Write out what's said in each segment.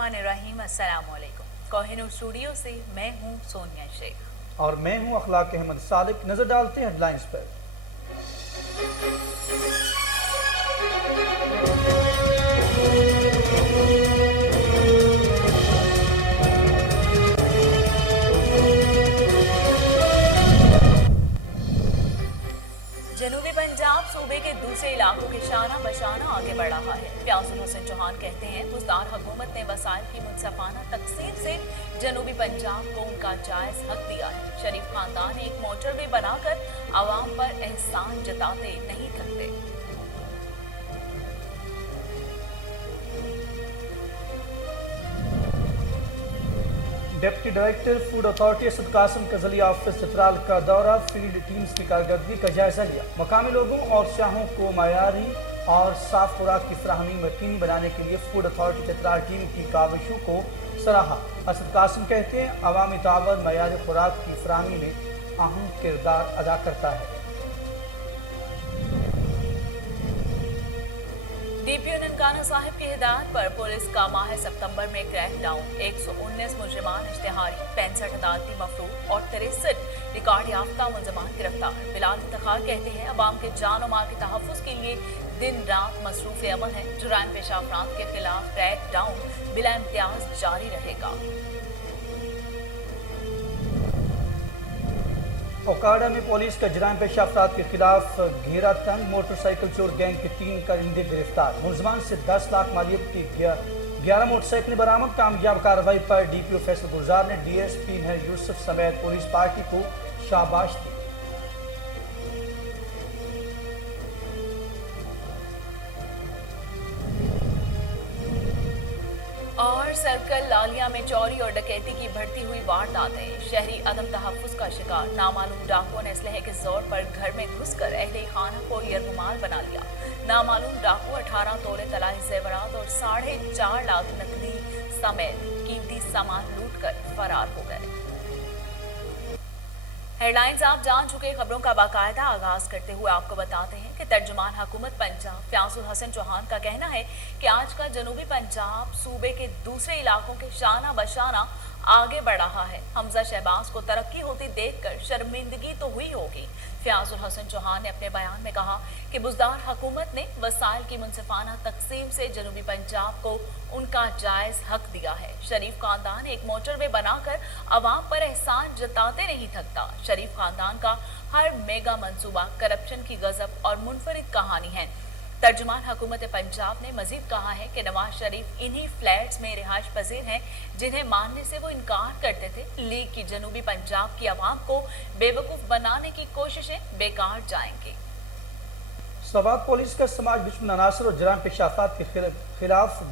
बिस्मिल्लाहिर्रहमानिर्रहीम। अस्सलाम वालेकुम। कोहिनूर स्टूडियो से मैं हूँ सोनिया शेख और मैं हूँ अखलाक अहमद सादिक। नजर डालते हैं हेडलाइंस पर। जनूबी पंजाब सूबे के दूसरे इलाकों के शाना बशाना आगे बढ़ रहा है। फ्याजुल हसन चौहान कहते हैं बुज़दार हुकूमत ने वसाइल की मुनसफाना तकसीम से जनूबी पंजाब को उनका जायज हक दिया है। शरीफ खानदान एक मोटरवे बनाकर आवाम पर एहसान जताते नहीं थकते। Deputy director food authority Asad Qasim का ज़रिया ऑफिस चित्राल का दौरा, फील्ड टीम्स की कारकर्दगी का जायजा लिया। मकामी लोगों और शाहों को मयारी और साफ खुराक की फराहमी यकीनी बनाने के लिए फूड अथॉरिटी चित्राल टीम की काविशों को सराहा। असद कासिम कहते हैं अवामी तावन मयारी खुराक की फराहमी में अहम किरदार अदा करता है। डीपीओ ननकाना साहिब की हिदायत पर पुलिस का माह सितंबर में क्रैक डाउन, 119 मुजरिमान इश्तिहारी, 65 अदालती मफरूर और 63 रिकॉर्ड याफ्ता मुलजमान गिरफ्तार। बिलाल इफ्तिखार कहते हैं अवाम के जान और माल के तहफ़्फ़ुज़ के लिए दिन रात मसरूफ़ अमल है। जुराइम पेशा अफराद के खिलाफ क्रैक डाउन बिला इम्तियाज जारी रहेगा। ओकाड़ा में पुलिस का जुराइम पेशा अफराद के खिलाफ घेरा तंग, मोटरसाइकिल चोर गैंग के 3 कारिंदे गिरफ्तार। मुलजमान से 10 लाख मालियत की 11 मोटरसाइकिल बरामद। कामयाब कार्रवाई पर डीपीओ फैसल गुलजार ने डीएसपी है यूसुफ समेत पुलिस पार्टी को शाबाश दी। और सर्कल लालिया में चोरी और डकैती की बढ़ती हुई वारदातें, शहरी अदम तहफ़्फ़ुज़ का शिकार। नामालूम डाकुओं ने असलहे के जोर पर घर में घुसकर अहले खाना को यरगुमाल बना लिया। नामालूम डाकू 18 तोले तलाई जेवरात और 4.5 लाख नकदी समेत कीमती सामान लूट कर फरार हो गए। हेडलाइंस आप जान चुके। खबरों का बाकायदा आगाज करते हुए आपको बताते हैं कि तर्जुमान हुकूमत पंजाब फ्याजुल हसन चौहान का कहना है कि आज का जनूबी पंजाब सूबे के दूसरे इलाकों के शाना बशाना आगे बढ़ रहा है। हमजा शहबाज को तरक्की होती देखकर शर्मिंदगी तो हुई होगी। फ्याजुल हसन चौहान ने अपने बयान में कहा कि बुज़दार हुकूमत ने वसाइल की मुनसिफाना तकसीम से जनूबी पंजाब को उनका जायज हक दिया है। शरीफ खानदान एक मोटरवे बनाकर अवाम पर एहसान जताते नहीं थकता। शरीफ खानदान का हर मेगा मंसूबा करप्शन की गजब और मुनफरिद कहानी है। तर्जुमान हुकूमत पंजाब ने मजीद कहा है कि नवाज शरीफ इन्हीं फ्लैट्स में रिहाइश पजीर हैं जिन्हें मानने से वो इनकार करते थे। लीग की जनूबी पंजाब की आवाम को बेवकूफ बनाने की कोशिशें बेकार जाएंगी। सवात पुलिस का समाज दुश्मन अनासर और जुराइम पेशा अफराद के खिलाफ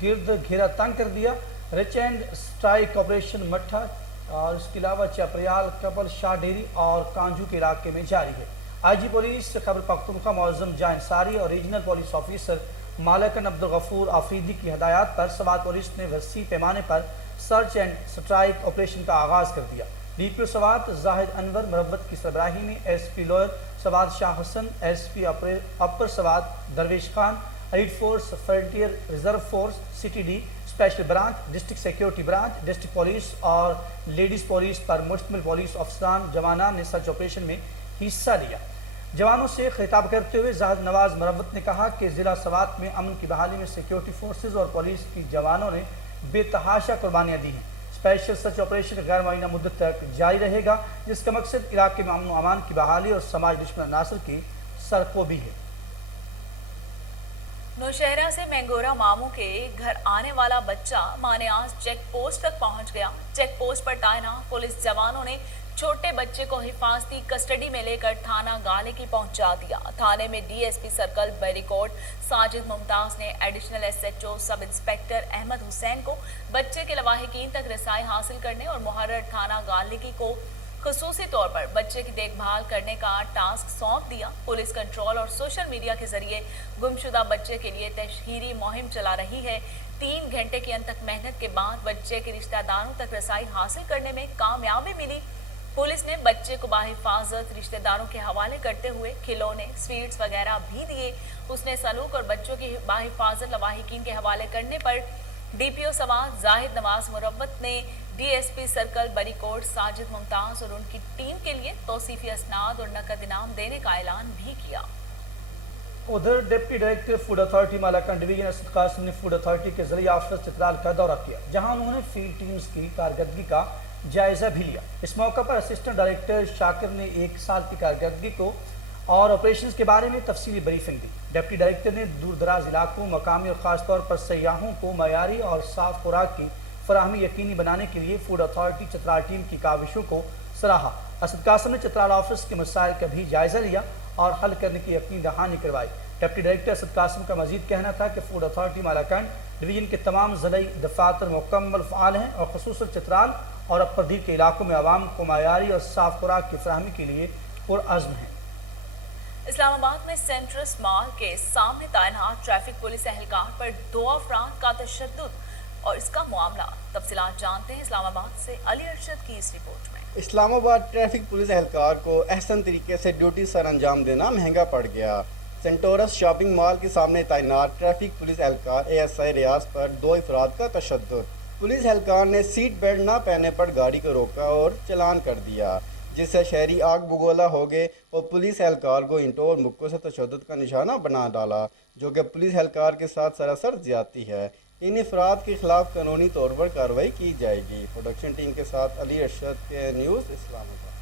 गिरद घेरा तंग कर दिया। रिच एंड स्ट्राइक ऑपरेशन मट्ठा और इसके अलावा चपरियाल, कबल, शाहडेरी और कांजू के इलाके में जारी है। आईजी पुलिस खैबर पख्तूनख्वा मौज़म जां अंसारी और रीजनल पुलिस ऑफिसर मालकन अब्दुल गफूर आफरीदी की हदायत पर सवात पुलिस ने वसी पैमाने पर सर्च एंड स्ट्राइक ऑपरेशन का आगाज कर दिया। डीपीओ सवात जाहिद अनवर मुरब्बत की सरबराही में SP lower Swat Shah Hasan, SP upper Swat Darvesh Khan, elite force, frontier reserve force, CTD special branch, district security branch, district police और लेडीज पुलिस पर मुश्तमिल पुलिस अफसरान जवानान ने सर्च ऑपरेशन में हिस्सा लिया। जवानों से खिताब करते हुए जाहिद नवाज मुरव्वत ने कहा कि जिला सवात में अमन की बहाली में सिक्योरिटी फोर्सेज और पुलिस की जवानों ने बेतहाशा कुर्बानियां दी हैं। स्पेशल सर्च ऑपरेशन गैर मुअय्यना मुद्दत तक जारी रहेगा, जिसका मकसद इलाके में अमन अमान की बहाली और समाज दुश्मन अनासर की सरकोबी है। नौशहरा से मैंगोरा मामू के घर आने वाला बच्चा मानेआज चेक पोस्ट तक पहुंच गया। चेक पोस्ट पर तैनात पुलिस जवानों ने छोटे बच्चे को हिफाजती कस्टडी में लेकर थाना गाले की पहुंचा दिया। थाने में डीएसपी सर्कल बैरिकोट साजिद मुमताज ने additional SHO sub inspector Ahmad Hussain को बच्चे के लवाहिकीन तक रसाई हासिल करने और मुहर्रर थाना गालिकी को खुसूसी तौर पर बच्चे की देखभाल करने का टास्क सौंप दिया। पुलिस कंट्रोल और सोशल मीडिया के जरिए गुमशुदा बच्चे के लिए तशहीरी मुहिम चला रही है। 3 घंटे की अनथक मेहनत के बाद बच्चे के रिश्तेदारों तक रसाई हासिल करने में कामयाबी मिली। पुलिस ने बच्चे को बाहिफाजत रिश्तेदारों के हवाले करते हुए खिलौने, स्वीट्स वगैरह भी दिए। उसने सलूक और बच्चों की बाहिफाजत लवाहिकीन के हवाले करने पर डीपीओ समाज जाहिद नवाज मुरव्वत ने डीएसपी सर्कल बरीकोट साजिद मुमताज और उनकी टीम के लिए तौसीफी असनाद और नकद इनाम देने का ऐलान भी किया। उधर deputy director food authority Malakand division Asad Qasim ने फूड अथॉरिटी के जरिए ऑफिस चित्राल का दौरा किया, जहां उन्होंने फील्ड टीम्स की कारकर्दगी का जायजा भी लिया। इस मौके पर असिस्टेंट डायरेक्टर शाकिर ने 1 साल की कारकर्दगी को और ऑपरेशंस के बारे में तफसीली ब्रीफिंग दी। डिप्टी डायरेक्टर ने दूर दराज इलाकों, मकामी और ख़ासतौर पर सयाहों को मयारी और साफ खुराक की फराहमी यकीनी बनाने के लिए फूड अथॉरिटी चित्राल टीम की काविशों को सराहा। असद कासिम ने चित्राल ऑफिस के मसाइल का भी जायजा लिया और हल करने की यकीन दहानी करवाई। डिप्टी डायरेक्टर असद कासिम का मजीद कहना था कि फूड अथॉरिटी मालाकंड डिवीजन के तमाम ज़िलाई दफातर मुकम्मल फ़ाल हैं और ख़ुसूसन चित्राल और अपरदीर के इलाकों में आवाम को मयारी और साफ खुराक की फराहमी के लिए पुरअज़्म हैं। इस्लामाबाद में सेंट्रल मॉल के सामने तैनात ट्रैफिक पुलिस एहलकार पर 2 अफराद का तशद्दुद और इसका मामला। तफसीलात जानते हैं इस्लामाबाद से अली अरशद की इस रिपोर्ट में। इस्लामाबाद ट्रैफिक पुलिस एहलकार को अहसन तरीके से ड्यूटी सर अंजाम देना महंगा पड़ गया। सेंटोरस शॉपिंग मॉल के सामने तैनात ट्रैफिक पुलिस एहलकार ASI रियाज पर 2 अफराद का तशद्दुद। पुलिस एहलकार ने सीट बेल्ट ना पहनने पर गाड़ी को रोका और चलान कर दिया, जिससे शहरी आग बगोला हो गए और पुलिस एहलकार को ईंटों और मुक्कों से तशद्दुद का निशाना बना डाला, जो कि पुलिस एहलकार के साथ सरासर ज्यादती है। इन अफराद के खिलाफ कानूनी तौर पर कार्रवाई की जाएगी। प्रोडक्शन टीम के साथ अली अरशद के न्यूज़ इस्लामाबाद।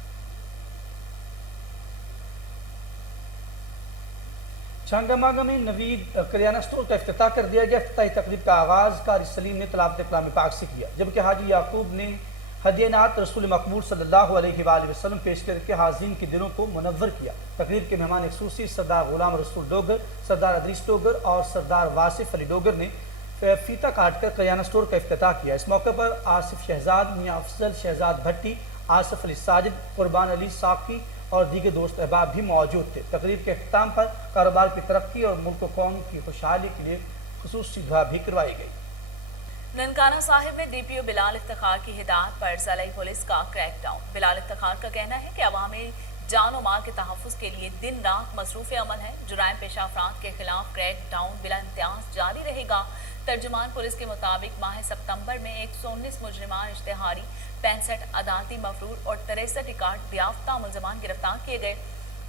छांगामागा में नवीद करियाना स्टोर का इफ्तिताह कर दिया गया। इफ्तिताही तकरीब का आगाज़ कारी सलीम ने तिलावत कलाम पाक से किया, जबकि हाजी याकूब ने हदीनात रसूल मकबूल सल्लल्लाहु अलैहि वसल्लम पेश करके हाज़रीन के दिलों को मुनव्वर किया। तकरीब के मेहमान खुसूसी सरदार गुलाम रसूल डोगर, सरदार अदरीस डोगर और सरदार वासिफ अली डोगर ने फीता काट कर करियाना स्टोर का इफ्तिताह किया। इस मौके पर आसिफ शहजाद, मियाँ अफजल शहजाद भट्टी, आसिफ अली साजिद, कुर्बान अली साकी और दीगर दोस्त अहबाब भी मौजूद थे। तकरीब के अख्ताम पर कारोबार की तरक्की और मुल्क कौम की खुशहाली के लिए खुसूसी दुआ भी करवाई गई। ननकाना साहिब में डीपीओ बिलाल इफ्तिखार की हिदायत पर ज़िला पुलिस का क्रैकडाउन। बिलाल इफ्तिखार का कहना है कि अवामी जान और माल के तहफ़्फ़ुज़ के लिए दिन रात मसरूफ़ अमल है। जुराइम पेशा अफराद के खिलाफ क्रैकडाउन बिला इम्तियाज़ जारी रहेगा। तर्जुमान पुलिस के मुताबिक माह सितंबर में 119 मुजरिमान इश्तिहारी, 65 अदालती मफरूर और 63 रिकॉर्ड याफ्ता मुलजमान गिरफ्तार किए गए।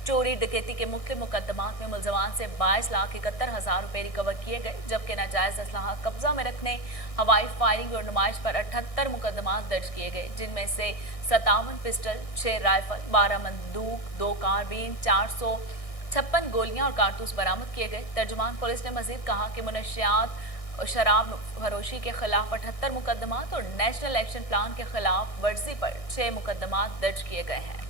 चोरी डकैती के मुख्य मुकदमात में मुलजमान से 22,71,000 रुपये रिकवर किए गए, जबकि नाजायज असलाह कब्जा में रखने, हवाई फायरिंग और नुमाइश पर 78 मुकदमात दर्ज किए गए, जिनमें से 57 पिस्टल, 6 राइफल, 12 बंदूक, 2 कारबीन, 456 गोलियां और कारतूस बरामद किए गए। तर्जुमान पुलिस ने मजीद कहा कि मुनशियात और शराब फरोशी के खिलाफ 78 मुकदमात और नेशनल एक्शन प्लान के खिलाफ वर्जी पर 6 मुकदमात दर्ज किए गए हैं।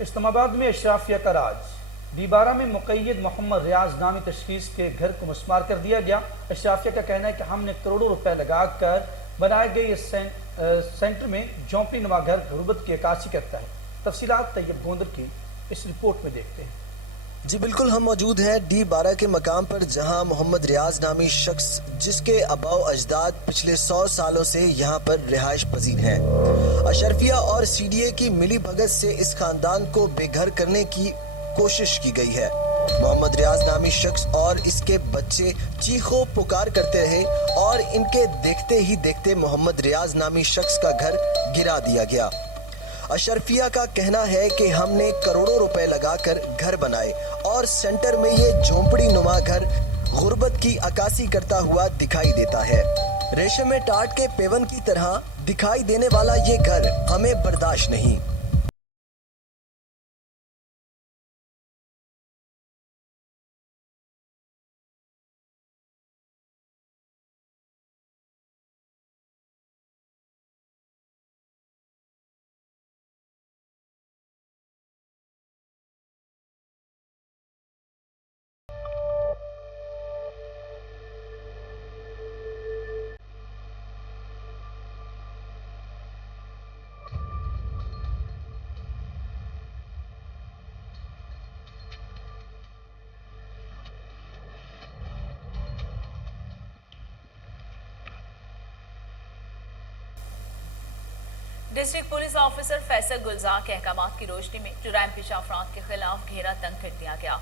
इस्लामाबाद में अशराफिया का राज। दीबारा में मुक़य्यद मोहम्मद रियाज नामी तशखीस के घर को मुस्मार कर दिया गया। अशराफिया का कहना है कि हमने करोड़ों रुपए लगाकर बनाए गए इस सेंटर में झोंपड़ी नुमा घर गुर्बत की अक्कासी करता है। तफसीलात तैयब गोंदर की इस रिपोर्ट में देखते हैं। जी बिल्कुल, हम मौजूद हैं D12 के मकाम पर, जहां मोहम्मद रियाज नामी शख्स, जिसके अबाव अजदाद पिछले 100 सालों से यहां पर रिहाइश पजीर हैं। अशरफिया और CDA की मिली भगत से इस खानदान को बेघर करने की कोशिश की गई है। मोहम्मद रियाज नामी शख्स और इसके बच्चे चीखो पुकार करते रहे और इनके देखते ही देखते मोहम्मद रियाज नामी शख्स का घर गिरा दिया गया। अशरफिया का कहना है कि हमने करोड़ों रुपए लगाकर घर बनाए और सेंटर में ये झोंपड़ी नुमा घर गुर्बत की अक्कासी करता हुआ दिखाई देता है। रेशम में टाट के पेवन की तरह दिखाई देने वाला ये घर हमें बर्दाश्त नहीं। डिस्ट्रिक्ट पुलिस ऑफिसर फैसल गुलजार के अहकामात की रोशनी में जुराइम पेशा अफराद के खिलाफ घेरा तंग कर दिया गया।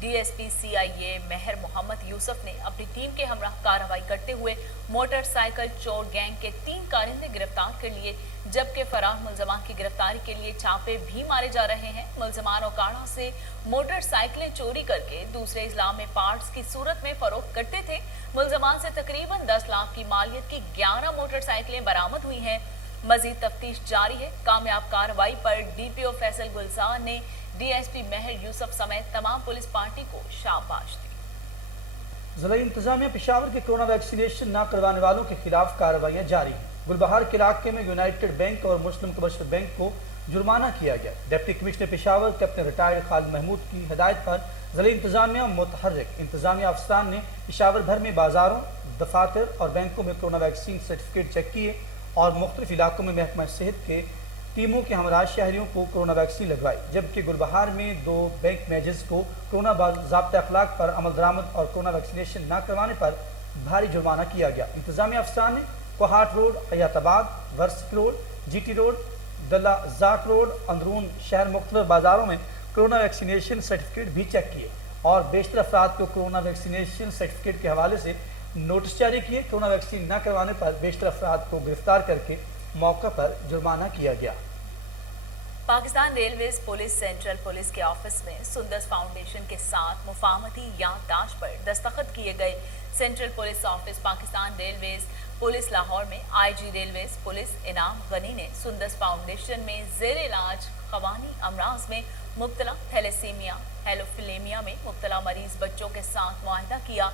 डीएसपी सीआईए मेहर मोहम्मद यूसुफ ने अपनी टीम के हमरा कार्रवाई करते हुए मोटरसाइकिल चोर गैंग के 3 कारिंदे गिरफ्तार कर लिए, जबकि फरार मुलजमान की गिरफ्तारी के लिए छापे भी मारे जा रहे हैं। मुलजमान ओकाड़ा से मोटरसाइकिलें चोरी करके दूसरे इस्लाम में पार्ट्स की सूरत में फरोख्त करते थे। मुलजमान से तकरीबन 10 लाख की मालियत की 11 मोटरसाइकिलें बरामद हुई हैं। मजीद तफ्तीश जारी है। कामयाब कार्रवाई पर डीपीओ फैसल गुलजार ने डीएसपी मेहर यूसुफ समेत तमाम पुलिस पार्टी को शाबाश दी। जिला इंतजामिया पेशावर के कोरोना वैक्सीनेशन न करवाने वालों के खिलाफ कार्रवाइयां जारी हैं। गुलबहार के इलाके में यूनाइटेड बैंक और मुस्लिम कमर्शियल बैंक को जुर्माना किया गया। Deputy commissioner Peshawar captain retired Khalid Mahmood की हिदायत पर जिला इंतजामिया मुतहर्रिक इंतजामिया अफसरान ने पेशावर भर में बाजारों, दफातर और बैंकों में कोरोना वैक्सीन सर्टिफिकेट चेक किए और मुख्तलिफ इलाकों में महकमा सेहत के टीमों के हमरा शहरियों को कोरोना वैक्सीन लगवाई, जबकि गुलबहार में 2 बैंक मैनेजर्स को कोरोना ज़ाब्ते अखलाक पर अमल दरामद और कोरोना वैक्सीनेशन न करवाने पर भारी जुर्माना किया गया। इंतजामिया अफसरान ने Kohat road, Hayatabad, Warsak road, GT road, Dalazak road, अंदरून शहर मुख्तलिफ बाजारों में कोरोना वैक्सीनेशन सर्टिफिकेट भी चेक किए और बेशतर अफराद को कोरोना वैक्सीनेशन सर्टिफिकेट के हवाले से नोटिस जारी किए। कोरोना वैक्सीन न करवाने पर बेशतर अफराद को गिरफ्तार करके मौका पर जुर्माना किया गया। Pakistan railways police central police के ऑफिस में सुंदस फाउंडेशन के साथ मुफाहमती याददाश्त पर दस्तखत किए गए। Central police office Pakistan railways police Lahore में आईजी रेलवेज पुलिस इनाम गनी ने सुंदस फाउंडेशन में जेर इलाज ख़वानी अमराज में मुब्तला थैलेसीमिया, हेलोफिलेमिया में मुब्तला मरीज बच्चों के साथ मुआहिदा किया।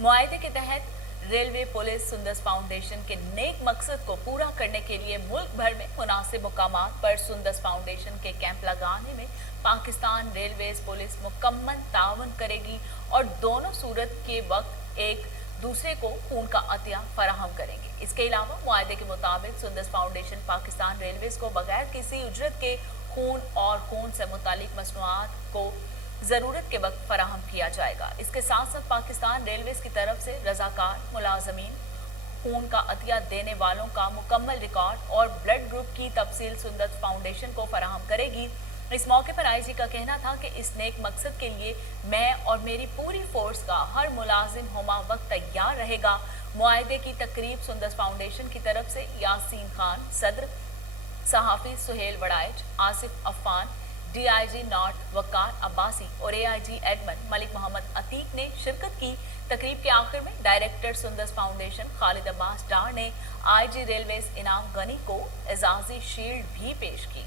मुआहिदे के तहत रेलवे पुलिस सुंदस फाउंडेशन के नेक मकसद को पूरा करने के लिए मुल्क भर में मुनासिब मुकामात पर सुंदस फाउंडेशन के कैंप लगाने में पाकिस्तान रेलवेज पुलिस मुकम्मल ताउन करेगी और दोनों सूरत के वक्त एक दूसरे को खून का अतिया फराहम करेंगे। इसके अलावा मुआहिदे के मुताबिक सुंदस फाउंडेशन पाकिस्तान रेलवेज को बगैर किसी उजरत के खून और खून से मुतालिक मसनूआत को जरूरत के वक्त फराहम किया जाएगा। इसके साथ साथ पाकिस्तान रेलवेज की तरफ से रजाकार मुलाजमीन खून का अतिया देने वालों का मुकम्मल रिकॉर्ड और ब्लड ग्रुप की तफसील सुंदस फाउंडेशन को फराहम करेगी। इस मौके पर आईजी का कहना था कि इस नेक मकसद के लिए मैं और मेरी पूरी फोर्स का हर मुलाजिम हुमा वक्त तैयार रहेगा। मुआहिदे की तकरीब सुंदस फाउंडेशन की तरफ से यासीन खान सदर, सहाफी सुहेल वड़ाइच, आसिफ अफान, डीआईजी नॉर्थ वकार अब्बासी और एआईजी एडमन मलिक मोहम्मद अतीक ने शिरकत की। तकरीब के आखिर में डायरेक्टर सुंदस फाउंडेशन खालिद अब्बास डार ने आईजी रेलवेज इनाम गनी को एजाजी शील्ड भी पेश की।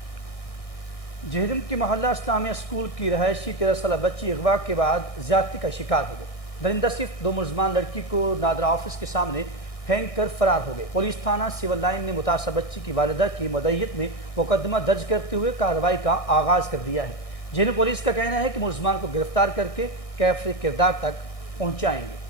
जहरम के मोहल्ला इस्लामिया स्कूल की रहायशी 13 साल बच्ची अगवा के बाद ज्यादती का शिकार हो गई। दरिंदा सिर्फ 2 मुलजमान लड़की को नादरा ऑफिस के सामने फेंक कर फरार हो गए। पुलिस थाना सिविल लाइन ने मुतासर बच्ची की वालिदा की मदईयत में मुकदमा दर्ज करते हुए कार्रवाई का आगाज कर दिया है, जिन्हें पुलिस का कहना है कि मुलजमान को गिरफ्तार करके कैफ किरदार तक पहुंचाएंगे।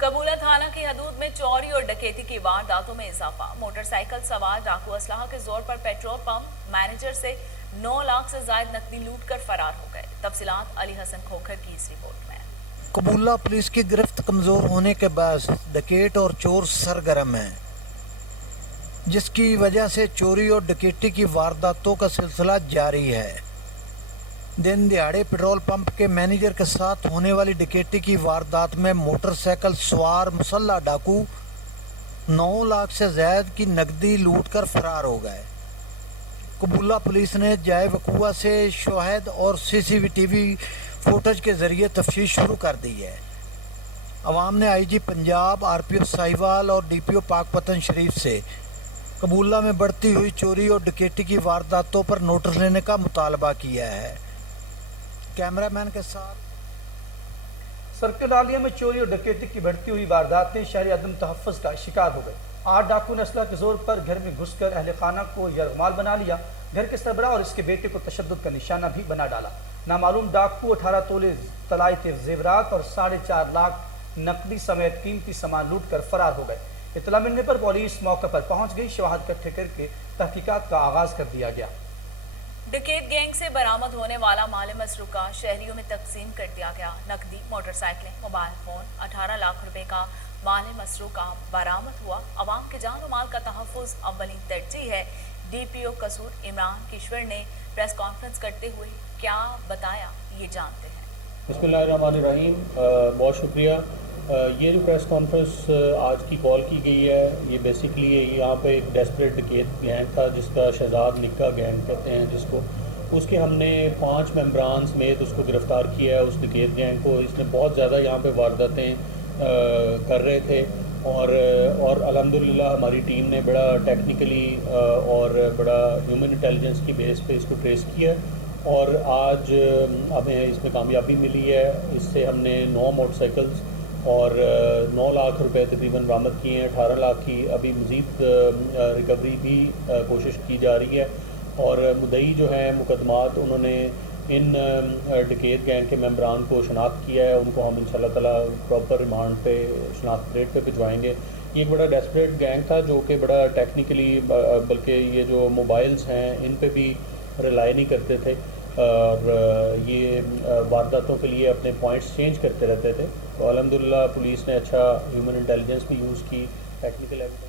कबूला थाना की हदूद में चोरी और डकैती की वारदातों में इजाफा। मोटरसाइकिल सवार डाकू असलाह के जोर पर पेट्रोल पंप मैनेजर से 9 लाख से ज्यादा नकदी लूट कर फरार हो गए। तफसीलात अली हसन खोखर की इस रिपोर्ट में। कबूला पुलिस की गिरफ्त कमजोर होने के बाद डकैत और चोर सरगर्म हैं, जिसकी वजह से चोरी और डकैती की वारदातों का सिलसिला जारी है। दिन दिहाड़े पेट्रोल पंप के मैनेजर के साथ होने वाली डकैती की वारदात में मोटरसाइकिल सवार मुसल्ला डाकू 9 लाख से ज्यादा की नकदी लूट कर फरार हो गए। कबूला पुलिस ने जाए वकूआ से शवाहिद और सीसीटीवी फुटेज के जरिए तफ्तीश शुरू कर दी है। अवाम ने आईजी पंजाब, आरपीओ साहिवाल और डीपीओ पाकपतन शरीफ से कबूला में बढ़ती हुई चोरी और डकैती की वारदातों पर नोटिस लेने का मुतालबा किया है। कैमरामैन के साथ सर्कल आलिया में चोरी और डकैती की बढ़ती हुई वारदातें शहरी अदम तहफ़्फ़ुज़ का शिकार हो गई। 8 डाकू ने असला के जोर पर घर में घुसकर अहले खाना को यरगमाल बना लिया। घर के सरबरा और इसके बेटे को तशद्दुद का निशाना भी बना डाला। नामालूम डाकू 18 तोले तलाई जेवरात और 4.5 लाख नकदी समेत कीमती सामान लूट कर फरार हो गए। इतला मिलने पर पुलिस मौके पर पहुंच गई। शवाहद इकट्ठे करके तहकीकात का आगाज कर दिया गया। डकैत गैंग से बरामद होने वाला माल मसरूका शहरियों में तकसीम कर दिया गया। नकदी, मोटरसाइकिलें, मोबाइल फोन, 18 लाख रुपए का माल मसरूका बरामद हुआ। अवाम के जान और माल का तहफ़्फ़ुज़ अव्वलीन तरजीह है। डीपीओ कसूर इमरान किश्वर ने प्रेस कॉन्फ्रेंस करते हुए क्या बताया, ये जानते हैं। बिस्मिल्लाहिर्रहमानिर्रहीम। बहुत शुक्रिया। ये जो प्रेस कॉन्फ्रेंस आज की कॉल की गई है, ये बेसिकली यहाँ पे एक डेस्परेट डकैत गैंग था जिसका शहजाद निक्का गैंग कहते हैं जिसको, उसके हमने 5 मेंबरान समेत उसको गिरफ़्तार किया है। उस डकैत गैंग को इसने बहुत ज़्यादा यहाँ पे वारदातें कर रहे थे और अल्हम्दुलिल्लाह हमारी टीम ने बड़ा टेक्निकली और बड़ा ह्यूमन इंटेलिजेंस की बेस पे इसको ट्रेस किया और आज हमें इसमें कामयाबी मिली है। इससे हमने 9 मोटरसाइकिल्स और 9 लाख रुपए तकरीबन बरामद किए हैं। 18 लाख की अभी मज़ीद रिकवरी भी कोशिश की जा रही है और मुद्दई जो है मुकदमात उन्होंने इन डकैत गैंग के मेंबरान को शनाख्त किया है। उनको हम इंशाल्लाह ताला प्रॉपर रिमांड पे शनाख्त रेट पे भिजवाएंगे। ये एक बड़ा डेस्परेट गैंग था जो कि बड़ा टेक्निकली बल्कि ये जो मोबाइल्स हैं इन पे भी रिलाई नहीं करते थे और ये वारदातों के लिए अपने पॉइंट्स चेंज करते रहते थे। तो अल्हम्दुलिल्लाह पुलिस ने अच्छा ह्यूमन इंटेलिजेंस भी यूज़ की, टेक्निकल एविडेंस।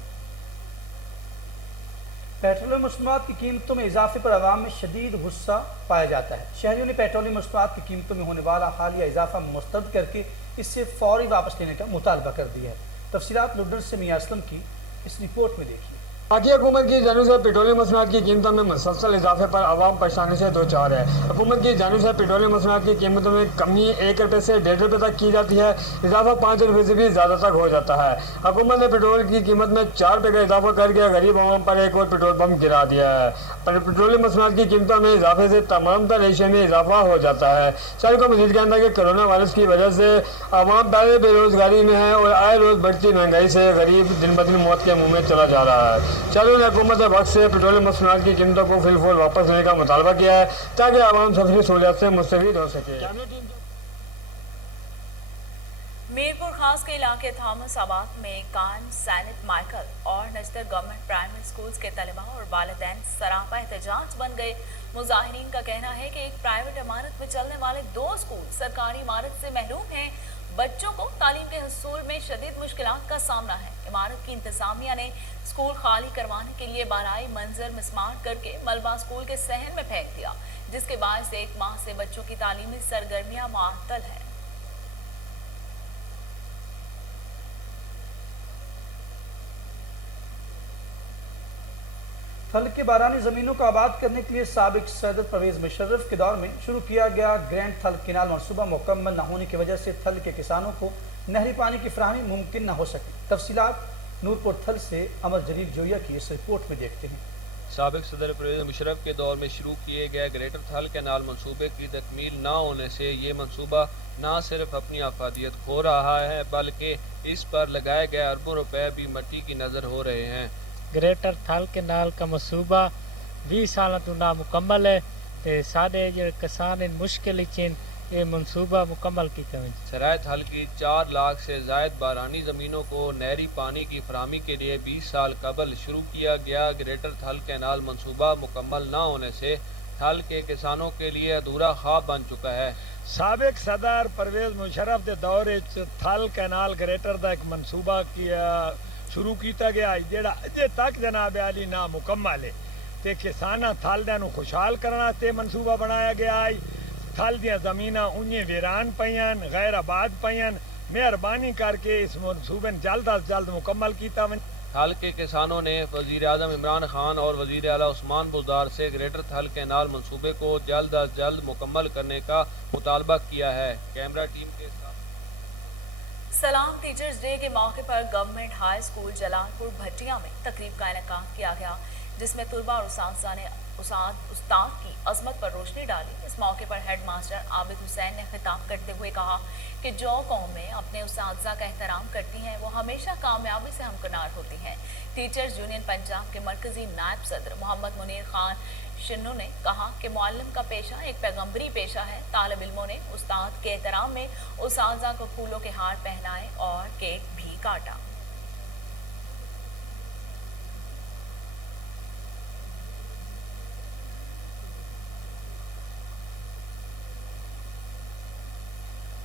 पेट्रोलियम मसनूआत की कीमतों में इजाफे पर आवाम में शदीद गुस्सा पाया जाता है। शहरियों ने पेट्रोलियम मसनूआत की कीमतों में होने वाला हालिया इजाफा मुस्तरद करके इससे फौरी वापस लेने का मुतालबा कर दिया है। तफसीलात लुडर से मियां असलम की इस रिपोर्ट में देखिए। बाकी हुकूमत की जानिब से पेट्रोलियम मसनूआत की कीमतों में मुसलसल इजाफे पर आवाम परेशानी से दो चार है। हुकूमत की जानिब से पेट्रोलियम मसनूआत की कीमतों में कमी 1 रुपये से 1.5 रुपये तक की जाती है। इजाफा 5 रुपये से भी ज़्यादा तक हो जाता है। हुकूमत ने पेट्रोल की कीमत में 4 रुपये का इजाफा करके गरीब आवाम पर एक और पेट्रोल पंप गिरा दिया है। पर पेट्रोलियम मसनूआत की कीमतों में इजाफे से तमाम तर एशिया में इजाफा हो जाता है। सर को मजीद कहना है कि कोरोना वायरस की वजह से आवाम पहले बेरोजगारी में है और आए रोज़ बढ़ती महंगाई से गरीब दिन ब दिन मौत के मुँह में चला जा रहा है। चलो ने हुकूमत वक्त से पेट्रोलियम मसनूआत की कीमतों को फिलफूल वापस लेने का मुतालबा किया है ताकि आवाम सफरी सहूलियत से मुस्तफीद हो सके। मीरपुर खास के इलाके थॉमस आबाद में कान सैनिट माइकल और नजदर गवर्नमेंट प्राइमरी स्कूल्स के तलबा और वालिदैन सरापा एहतजाज बन गए। मुजाहिरीन का कहना है कि एक प्राइवेट इमारत में चलने वाले 2 स्कूल सरकारी इमारत से महरूम हैं। बच्चों को तालीम के हसूल में शदीद मुश्किलात का सामना है। इमारत की इंतजामिया ने स्कूल खाली करवाने के लिए बाराई मंजर मिसमार करके मलबा स्कूल के सहन में फेंक दिया, जिसके बाद 1 माह से बच्चों की तालीमी सरगर्मियां मुअत्तल है। थल के बारानी ज़मीनों को आबाद करने के लिए साबिक सदर परवेज मुशर्रफ के दौर में शुरू किया गया ग्रैंड थल केनाल मनसूबा मुकम्मल न होने की वजह से थल के किसानों को नहरी पानी की फराहमी मुमकिन न हो सकी। तफसीलात नूरपुर थल से अमर जलील जोया की इस रिपोर्ट में देखते हैं। साबिक सदर परवेज मुशर्रफ के दौर में शुरू किए गए ग्रेटर थल कैनाल मनसूबे की तकमील न होने से ये मनसूबा न सिर्फ अपनी अफादियत खो रहा है बल्कि इस पर लगाए गए अरबों रुपए भी मिट्टी की नज़र हो रहे हैं। ग्रेटर थल कैनाल का मनसूबा 20 साल तो नामुकम्मल है ते साडे जो किसान मुश्किल चीन ये मनसूबा मुकम्मल किया है। सराय थल की 4 लाख से ज़ायद बारानी ज़मीनों को नहरी पानी की फराहमी के लिए 20 साल कबल शुरू किया गया ग्रेटर थल कैनाल मनसूबा मुकम्मल न होने से थल के किसानों के लिए अधूरा ख्वाब बन चुका है। साबिक सदर परवेज मुशर्रफ के दौर थल कैनाल ग्रेटर का एक मनसूबा किया शुरू किया गया जेड़ा अजे तक जनाब आली ना मुकम्मल है ते किसाना थल दे खुशहाल करना ते मनसूबा बनाया गया है। थल दियां ज़मीनां उन्हें वीरान पईयां गैर आबाद पईयां। मेहरबानी करके इस मनसूबे जल्द अज जल्द मुकम्मल किया वञे। थल के किसानों ने वज़ीर आज़म इमरान खान और वज़ीर आला उस्मान बुज़दार से ग्रेटर थल कैनाल मनसूबे को जल्द अज जल्द मुकम्मल करने का मुतालबा किया है। कैमरा टीम के सलाम टीचर्स डे के मौके पर government high school Jalalpur Bhatia में तकरीब का इनेकाद किया गया, जिसमें तुलबा और उस्ताद ने उस्ताद की अजमत पर रोशनी डाली। इस मौके पर हेड मास्टर आबिद हुसैन ने खिताब करते हुए कहा कि जो कौमें अपने उस्ताद का एहतराम करती हैं वो हमेशा कामयाबी से हमकिनार होती हैं। टीचर्स यूनियन पंजाब के मरकजी नायब सदर मोहम्मद मुनीर खान शिन्नू ने कहा कि मुअल्लिम का पेशा एक पैगम्बरी पेशा है। तालिब इल्मों ने उस्ताद के एहतराम में उस्ताद को फूलों के हार पहनाए और केक भी काटा।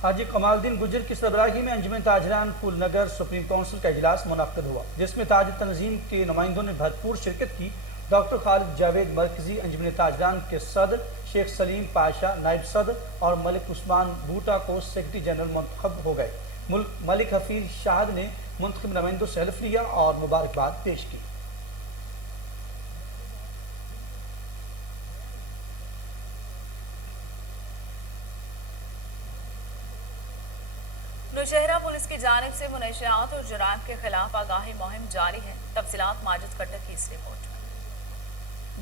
हाजी कमालुद्दीन गुजर की सरबराही में अंजुमन ताजरान फूल नगर सुप्रीम काउंसिल का इजलास मुनक्कद हुआ, जिसमें ताज तंजीम के नुमाइंदों ने भरपूर शिरकत की ڈاکٹر خالد جاوید مرکزی انجمن تاجران کے صدر، شیخ سلیم پاشا نائب صدر اور ملک عثمان بھوٹا کو سیکرٹری جنرل منتخب ہو گئے۔ ملک حفیظ شاہد نے منتخب نمائندوں سے حلف لیا اور مبارکباد پیش کی۔ نوشہرہ پولیس کی جانب سے منشیات اور جرائم کے خلاف آگاہی مہم جاری ہے۔ تفصیلات ماجد کٹک کی اس رپورٹ میں۔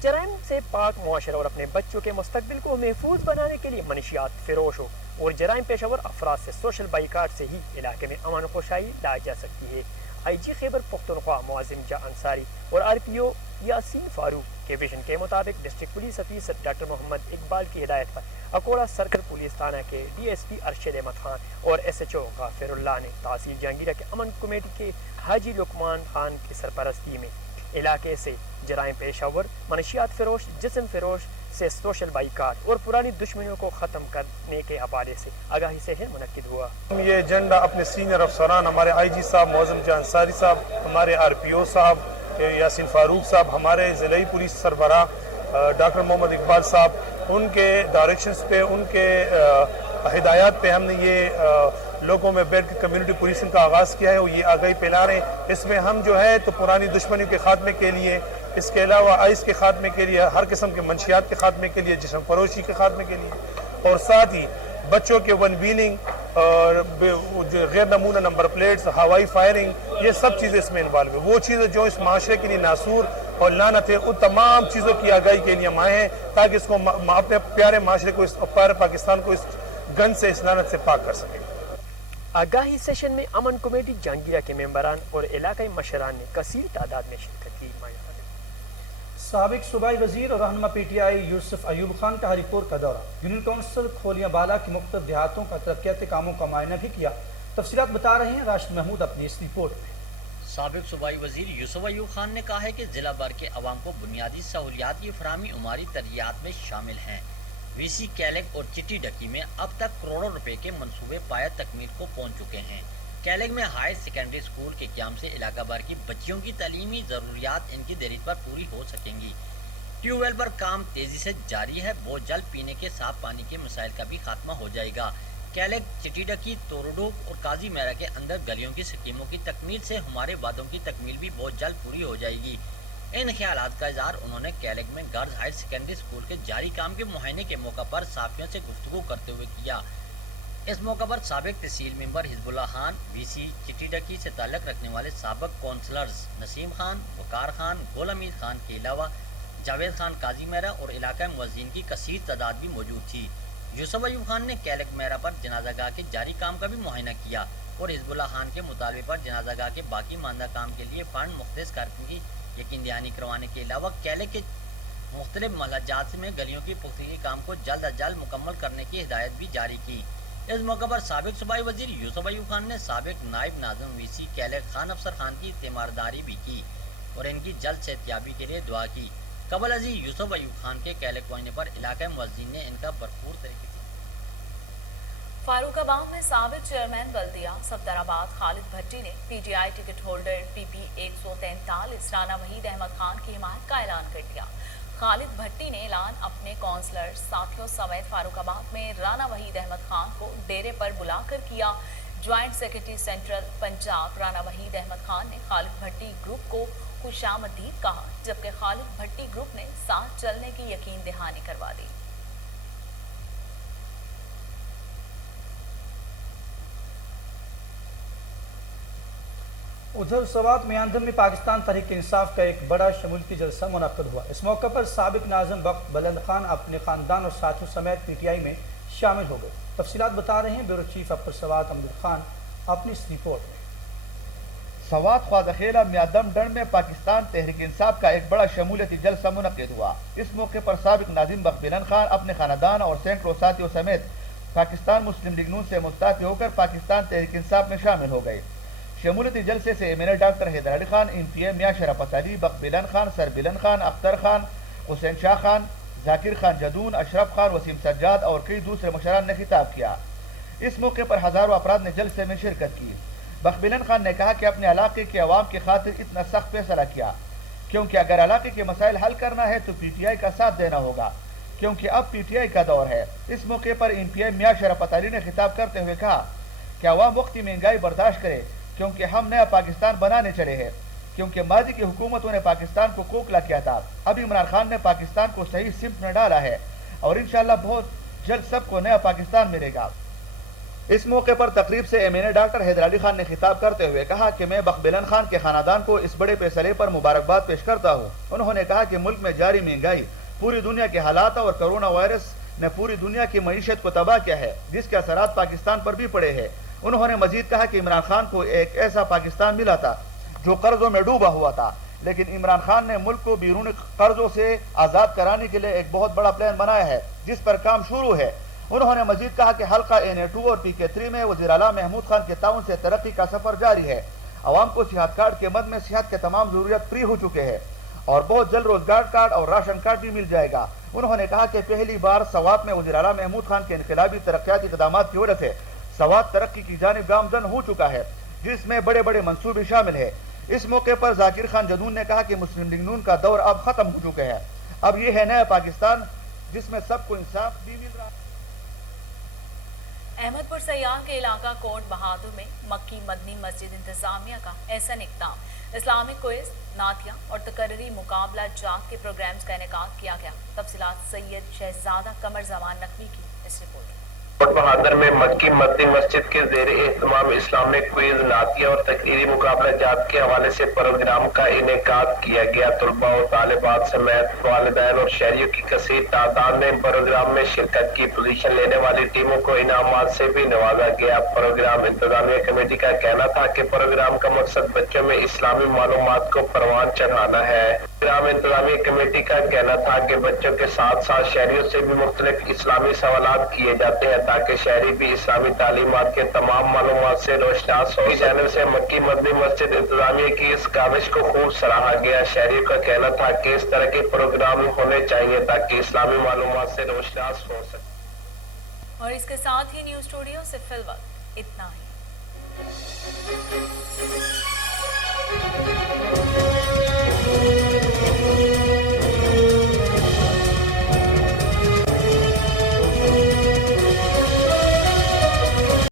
جرائم سے پاک معاشرہ اور اپنے بچوں کے مستقبل کو محفوظ بنانے کے لیے منشیات فروش ہو اور جرائم پیشہ ور افراد سے سوشل بائیکاٹ سے ہی علاقے میں امن و خوشحالی لائی جا سکتی ہے۔ آئی جی خیبر پختونخوا معظم جاں انصاری اور آر پی او یاسین فاروق کے ویژن کے مطابق district police officer doctor Muhammad Iqbal کی ہدایت پر اکوڑا سرکل پولیس تھانہ کے D S P Arshad Ahmad Khan اور ایس ایچ او غافر اللہ نے تحصیل جہانگیرہ کے امن کمیٹی کے حاجی لقمان خان کی سرپرستی میں علاقے سے جرائم پیشہ ور، منشیات فروش، جسم فروش سے سوشل بائیکاٹ اور پرانی دشمنیوں کو ختم کرنے کے حوالے سے آگاہی سیشن منعقد ہوا۔ یہ ایجنڈا اپنے سینئر افسران، ہمارے آئی جی صاحب معظم جاں انصاری صاحب، ہمارے آر پی او صاحب یاسین فاروق صاحب، ہمارے ضلعی پولیس سربراہ ڈاکٹر محمد اقبال صاحب، ان کے ڈائریکشنز پہ، ان کے ہدایات پہ ہم نے یہ لوگوں میں بیٹھ کے کمیونٹی پولیسنگ کا آغاز کیا ہے اور یہ آگاہی پھیلا رہے ہیں۔ اس میں ہم جو ہے تو پرانی دشمنیوں کے خاتمے کے لیے، اس کے علاوہ آئس کے خاتمے کے لیے، ہر قسم کے منشیات کے خاتمے کے لیے، جسم فروشی کے خاتمے کے لیے، اور ساتھ ہی بچوں کے ون ویلنگ اور غیر نمونہ نمبر پلیٹس، ہوائی فائرنگ، یہ سب چیزیں اس میں انوالو ہیں۔ وہ چیزیں جو اس معاشرے کے لیے ناسور اور لعنت ہے، ان تمام چیزوں کی آگاہی کے لیے ہم آئے ہیں تاکہ اس کو اپنے پیارے معاشرے کو، پیارے پاکستان کو اس گند سے، اس لعنت سے پاک کر سکیں۔ آگاہی سیشن میں امن کمیٹی جہانگیرہ کے ممبران اور علاقائی مشران نے کثیر تعداد میں شرکت کی۔ سابق صوبائی وزیر اور رہنما پی ٹی آئی یوسف ایوب خان کا ہری پور کا دورہ، یونین کونسل کھولیاں بالا کے مختلف دیہاتوں کا ترقیاتی کاموں کا معائنہ بھی کیا۔ تفصیلات بتا رہے ہیں راشد محمود اپنی اس رپورٹ میں۔ سابق صوبائی وزیر یوسف ایوب خان نے کہا ہے کہ ضلع بھر کے عوام کو بنیادی سہولیات کی فراہمی عماری ترجیحات میں شامل ہیں۔ وی سی کیلگ اور چٹی ڈکی میں اب تک کروڑوں روپے کے منصوبے پایہ تکمیل کو پہنچ چکے ہیں۔ کیلگ میں ہائر سیکنڈری اسکول کے قیام سے علاقہ بھر کی بچیوں کی تعلیمی ضروریات ان کی دہلیز پر پوری ہو سکیں گی۔ ٹیوب ویل پر کام تیزی سے جاری ہے، بہت جلد پینے کے صاف پانی کے مسائل کا بھی خاتمہ ہو جائے گا۔ کیلگ، چٹی ڈکی، توروڈو اور قاضی میرا کے اندر گلیوں کی سکیموں کی تکمیل سے ہمارے وعدوں کی تکمیل بھی بہت جلد پوری ہو جائے گی۔ ان خیالات کا اظہار انہوں نے کیلگ میں گرلز ہائر سیکنڈری اسکول کے جاری کام کے معائنے کے موقع پر صحافیوں سے گفتگو کرتے ہوئے کیا۔ اس موقع پر سابق تحصیل ممبر حزب اللہ خان، وی سی چٹی ڈکی سے تعلق رکھنے والے سابق کونسلرز نسیم خان، وقار خان، گول امید خان کے علاوہ جاوید خان قاضی میرا اور علاقہ موذین کی کثیر تعداد بھی موجود تھی۔ یوسف ایوب خان نے کیلگ میرا پر جنازہ گاہ کے جاری کام کا بھی معائنہ کیا اور حزب اللہ خان کے مطالبے پر جنازہ گاہ کے باقی ماندہ کام کے لیے فنڈ مختص کرنے کی یقین دہانی کروانے کے علاوہ کیلگ کے مختلف محلات میں گلیوں کی پختگی کام کو جلد از جلد مکمل کرنے کی ہدایت بھی جاری کی۔ اس موقع پر سابق صوبائی وزیر یوسف ایوب خان نے سابق نائب ناظم وی سی کیلگ خان افسر خان کی تیمارداری بھی کی اور ان کی جلد صحتیابی کے لیے دعا کی۔ قبل ازیں یوسف ایوب خان کے کیلگ پہنچنے پر علاقہ موذین نے ان کا بھرپور طریقے سے فاروق آباد میں سابق چیئرمین بلدیہ صفدر آباد خالد بھٹی نے P T I ticket holder P P 143 Rana Waheed Ahmad Khan کی حمایت کا اعلان کر دیا۔ خالد بھٹی نے اعلان اپنے کونسلر ساتھیوں سمیت فاروق آباد میں رانا وحید احمد خان کو ڈیرے پر بلا کر کیا۔ Joint secretary central Punjab Rana Waheed Ahmad Khan نے خالد بھٹی گروپ کو خوش آمدید کہا، جبکہ خالد بھٹی گروپ نے ساتھ چلنے کی یقین دہانی کروا دی۔ ادھر سوات میاندر میں پاکستان تحریک انصاف کا ایک بڑا شمولیتی جلسہ منعقد ہوا۔ اس موقع پر سابق ناظم وقت بلند خان اپنے خاندان اور ساتھیوں سمیت پی ٹی آئی میں شامل ہو گئے۔ تفصیلات بتا رہے ہیں بیورو چیف اپر سوات امجد خان اپنی اس رپورٹ میں۔ سوات خواجہ خیلہ میادم ڈنڈ میں پاکستان تحریک انصاف کا ایک بڑا شمولیتی جلسہ منعقد ہوا۔ اس موقع پر سابق ناظم وقت بلند خان اپنے خاندان اور سینکڑوں ساتھیوں سمیت پاکستان مسلم لیگ نون سے مستعفی ہو کر پاکستان تحریک انصاف میں شامل ہو گئے۔ شمولیتی جلسے سے ایم این اے doctor Haider Ali Khan, M P اے میاں شرافت علی، بخت بلند خان، سر بلند خان، اختر خان، حسین شاہ خان، ذاکر خان جدون، اشرف خان، وسیم سجاد اور کئی دوسرے مشران نے خطاب کیا۔ اس موقع پر ہزاروں افراد نے جلسے میں شرکت کی۔ بخت بلند خان نے کہا کہ اپنے علاقے کے عوام کی خاطر اتنا سخت فیصلہ کیا کہ क्योंकि अगर इलाके के मसाइल हल करना है तो पीटीआई का साथ देना होगा, क्योंकि अब पीटीआई का दौर है। इस मौके पर एमपीआई मियां शरफत अली ने खिताब करते हुए कहा कि अवाम वक्ती महंगाई बर्दाश्त करे, क्योंकि हम नया पाकिस्तान बनाने चले हैं, क्योंकि माजी की हुकूमतों ने पाकिस्तान को खोखला किया था। अब इमरान खान ने पाकिस्तान को सही सिमत में डाला है और इंशाअल्लाह बहुत जल्द सबको नया पाकिस्तान मिलेगा। इस मौके पर तकरीब से एमएनए डॉक्टर हैदर अली खान ने खिताब करते हुए कहा कि मैं बख्बिलन खान के खानदान को इस बड़े फैसले पर मुबारकबाद पेश करता हूँ। उन्होंने कहा कि मुल्क में जारी महंगाई पूरी दुनिया के हालात और कोरोना वायरस ने पूरी दुनिया की मईशत को तबाह किया है, जिसके असरात पाकिस्तान पर भी पड़े हैं। उन्होंने मजीद कहा कि इमरान खान को एक ऐसा पाकिस्तान मिला था जो कर्जों में डूबा हुआ था, लेकिन इमरान खान ने मुल्क को बैरून कर्जों से आज़ाद कराने के लिए एक बहुत बड़ा प्लान बनाया है, जिस पर काम शुरू है। उन्होंने मजीद कहा कि हल्का NA2 और PK3 में वज़ीर आला महमूद खान के ताउन से तरक्की का सफर जारी है। आवाम को सेहत कार्ड के मद में सेहत के तमाम जरूरियात फ्री हो चुके हैं और बहुत जल्द रोजगार कार्ड और राशन कार्ड भी मिल जाएगा। उन्होंने कहा कि पहली बार सवात में वज़ीर आला महमूद खान के इनकलाबी तरक्याती इक़दाम की वजह से सवात तरक्की की जानिब गामजन हो चुका है, जिसमें बड़े बड़े मंसूबे शामिल है। इस मौके पर जाकिर खान जदून ने कहा कि मुस्लिम लीग नून का दौर अब खत्म हो चुके हैं, अब ये है नया पाकिस्तान जिसमें सबको इंसाफ भी मिल रहा है। अहमदपुर सयाह के इलाका कोट बहादुर में मक्की मदनी मस्जिद इंतजामिया का ऐसा इक़दाम इस्लामिक क्विज, नातिया और तकर्री मुकाबला जात के प्रोग्राम्स का इनेकाद किया गया। तफसीलात सैयद शहजादा कमर जमान नकवी की इस रिपोर्ट। कोट बहादुर में मक्की मदनी मस्जिद के ज़ेर एहतमाम इस्लामिक क्विज, नातिया और तकरीरी मुकाबला जात के हवाले से प्रोग्राम का इनेकाद किया गया। तलबा और तालिबात समेत वालिदैन और शहरियों की कसीर तादाद ने प्रोग्राम में शिरकत की। पोजीशन लेने वाली टीमों को इनामात से भी नवाजा गया। प्रोग्राम इंतजामिया कमेटी का कहना था कि प्रोग्राम का मकसद बच्चों में इस्लामी मालूमात को परवान चढ़ाना है। प्रोग्राम इंतजामिया कमेटी का कहना था कि बच्चों के साथ साथ शहरियों से भी मुख्तलिफ इस्लामी सवालात किए जाते हैं ताकि शहरी भी इस्लामी तालीमात के तमाम मालूमात से रोशनास हो। जानिब से मक्की मदनी मस्जिद इंतजामिया की इस काविश को खूब सराहा गया। शहरियों का कहना था कि इस तरह के प्रोग्राम होने चाहिए ताकि इस्लामी मालूमात से रोशनास हो सके। और इसके साथ ही न्यूज स्टूडियो से फिलहाल इतना ही।